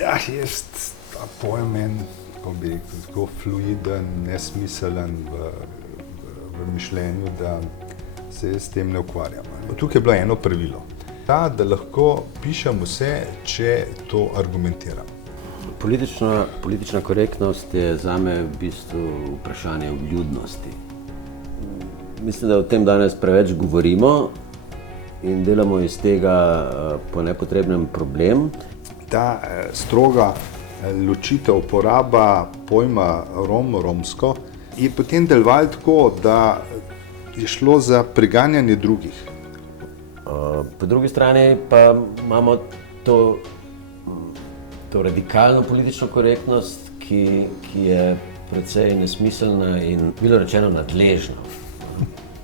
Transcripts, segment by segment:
Ja, jaz ta pojem meni, kako bi rekel, tako fluiden, nesmiselen v mišljenju, da se jaz s tem ne ukvarjam. Tukaj je bilo eno pravilo. Da lahko pišem vse, če to argumentiram. Politična korektnost je zame v bistvu vprašanje vljudnosti. Mislim, da o tem danes preveč govorimo in delamo iz tega po nepotrebnem problem. Ta stroga ločitev, uporaba pojma romsko je potem delovalo tako, da je šlo za preganjanje drugih. Po drugi strani pa imamo to radikalno politično korektnost, ki je precej nesmiselna in milo rečeno nadležna.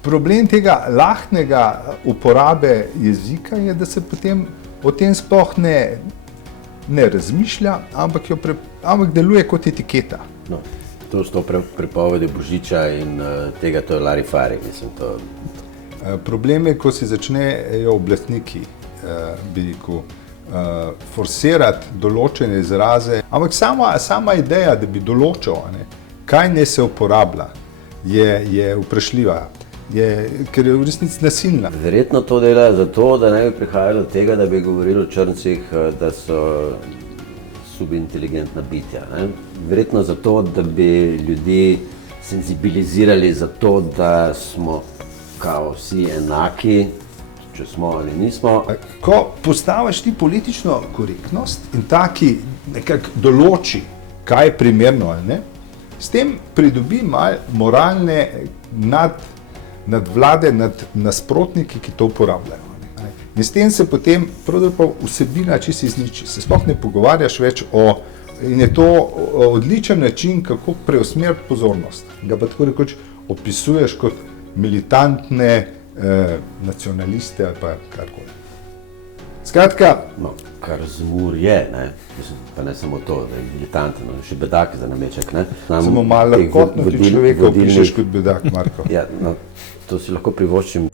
Problem tega lahnega uporabe jezika je, da se potem o tem sploh ne razmišlja, ampak deluje kot etiketa. No, to s to prepovedi Božiča in tega, to je larifari, mislim, to. Problem je, ko si začnejo oblastniki, bi rekel, forsirati določene izraze, ampak sama ideja, da bi določil, kaj ne se uporablja, je vprašljiva, ker je v resnici nasilna. Verjetno to dela zato, da ne bi prihajalo do tega, da bi govorili o črncih, da so subinteligentna bitja. Verjetno zato, da bi ljudi senzibilizirali za to, da smo kao vsi enaki, če smo ali nismo. Ko postaviš ti politično korektnost in taki nekako določi, kaj je primerno ali ne, s tem pridobi malo moralne nadvlade nad nasprotniki, ki to uporabljajo. In s tem se potem pravzaprav vsebina čisto izniči. Se sploh ne pogovarjaš več in je to odličen način, kako preusmeriti pozornost. Ga pa tako rekoč opisuješ kot militantne nacionaliste ali pa karkoli. Skratka, no, kar zmur je, mislim, pa ne samo to, da je militanten, še bedak za nameček. Samo malo lahkotno ti človeka opišeš kot bedak, Marko. Ja, no, to si lahko privoščim.